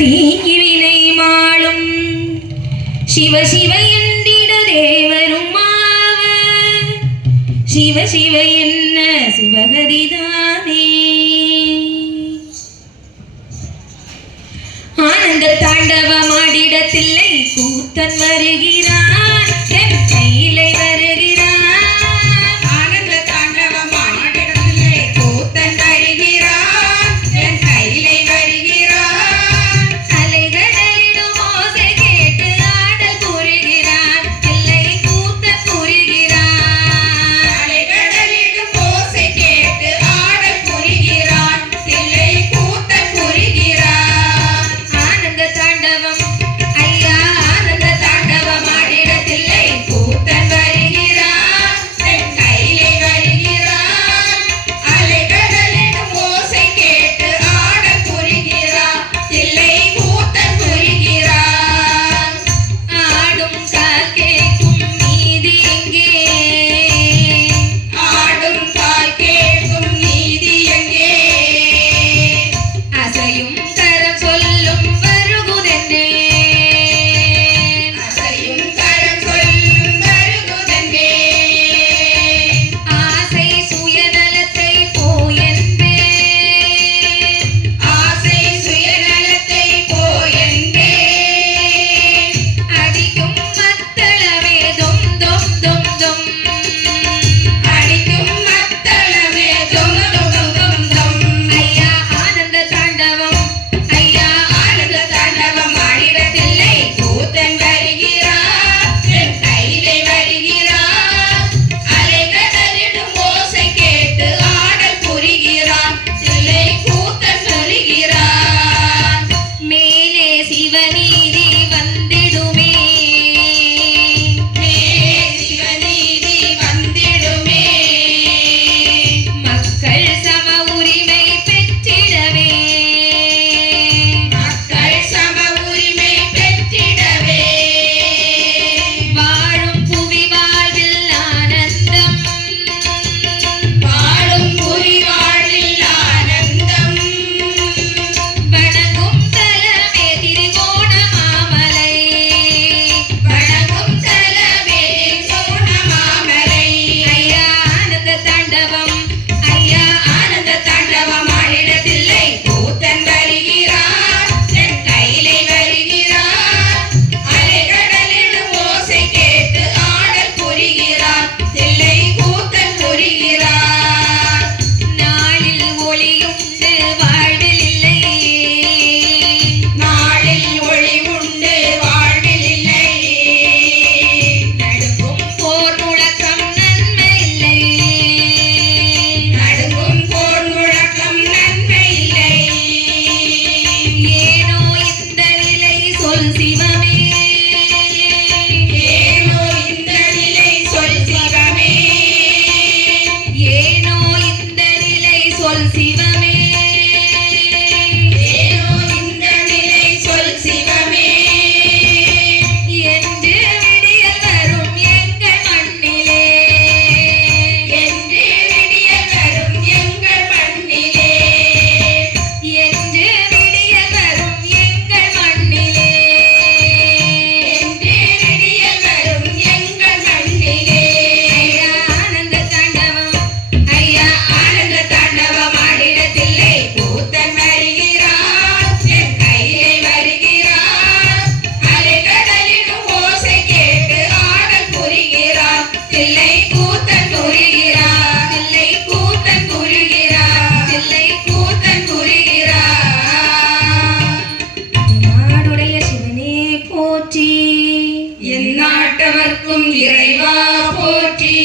தீங்கிவினை மாளும் சிவ சிவ என்றிட தேவரும் சிவ சிவ என்ன சிவகதிதானே. ஆனந்த தாண்டவமாடிடத்தில்லை கூத்தன் வருகிறான் என் கையிலை வருகிறான். ஆனந்த தாண்டவமாடிடத்தில்லை கூத்தன் வருகிறான் என் கையிலை வருகிறான். அலைகடலிடும் ஓசை கேட்டு ஆடல் புரிகிறான் இல்லை கூத்தன் புரிகிறான். அலைகடலிடும் ஓசை கேட்டு ஆடல் புரிகிறான் இல்லை கூத்தன் புரிகிறான். ஆனந்த தாண்டவம் ஐயா ஆனந்த தாண்டவம் ஆடிடத்தில்லை கூத்தன் வருகிறான் என் கையிலை வருகிறான். அலைகடலிடும் ஓசை கேட்டு ஆடல் புரிகிறான் இல்லை கூத்தன் புரிகிறான். ஆடும் கால் கேட்கும் நீதி எங்கே. ஆடும் கால் கேட்கும் நீதி எங்கே. அசையும் கரம் சொல்லும் வருகுதென்னே. அசையும் கரம் சொல்லும் வருகுதென்னே. ஆசை சுயநலத்தை போயென்பே. ஆசை சுயநலத்தை போயென்பே. அடிக்கும் மத்தளமே தொம் தொம் தொம் தொம். அடிக்கும் மத்தளமே தொம் தொம் தொம் தொம். ஐயா ஆனந்த தாண்டவம் ஐயா ஆனந்த தாண்டவம் ஆடிடத்தில்லை கூத்தன் வருகிறான் என் கையிலை வருகிறான். அலைகடலிடும் ஓசை கேட்டு ஆடல் புரிகிறான் இல்லை கூத்தன் புரிகிறான். மேலே சிவநீதி வந்திடுமே. மேலே சிவநீதி வந்திடுமே. மக்கள் சம உரிமை பெற்றிடவே. மக்கள் சம உரிமை பெற்றிடவே. வாழும் புவி வாழ்வில் ஆனந்தம். வாழும் புவி வாழ்வில் ஆனந்தம். வணங்கும் தலமே திரிகோணமாமலை. வணங்கும் தலமே திருகோணமாமலை. ஐயா ஆனந்த தாண்டவம் ஐயா ஆனந்த தாண்டவம் ஆடிடத்தில்லை கூத்தன் வருகிறான் என் கையிலை வருகிறான். அலைகடலிடும் ஓசை கேட்டு ஆடல் புரிகிறான் இல்லை கூத்தன் புரிகிறான். நாளில் ஒளியுண்டு வாழ்வில் இல்லை. நாளில் ஒளி உண்டு வாழ்வில் இல்லை. நடுங்கும் போர் முழக்கம் நன்மை இல்லை. நடுங்கும் போர் முழக்கம் நன்மை இல்லை. ஏனோ இந்த நிலை சொல் சிவமே. ஏனோ இந்த நிலை சொல் சிவமே. ஏனோ இந்த நிலை சொல் சிவமே. ஏனோ இந்த நிலை சொல் சிவமே. என்று விடியல் வரும் எங்கள் மண்ணிலே. என்று விடியல் வரும் எங்கள் மண்ணிலே. என்று விடியல் வரும் எங்கள் மண்ணிலே. என்று விடியல் வரும் எங்கள் மண்ணிலே. ஐயா ஆனந்த தாண்டவம் ஐயா ஆனந்த தாண்டவம் ஆடிடத்தில்லை கூத்தன் வருகிறான் என் கையிலை வருகிறான். அலைகடலிடும் ஓசை கேட்டு ஆடல் புரிகிறான் இல்லை கூத்தன் புரிகிறான் இல்லை கூத்தன் புரிகிறான் இல்லை கூத்தன் புரிகிறான். நாடுடைய சிவனே போற்றி. எந்நாட்டவர்க்கும் இறைவா போற்றி.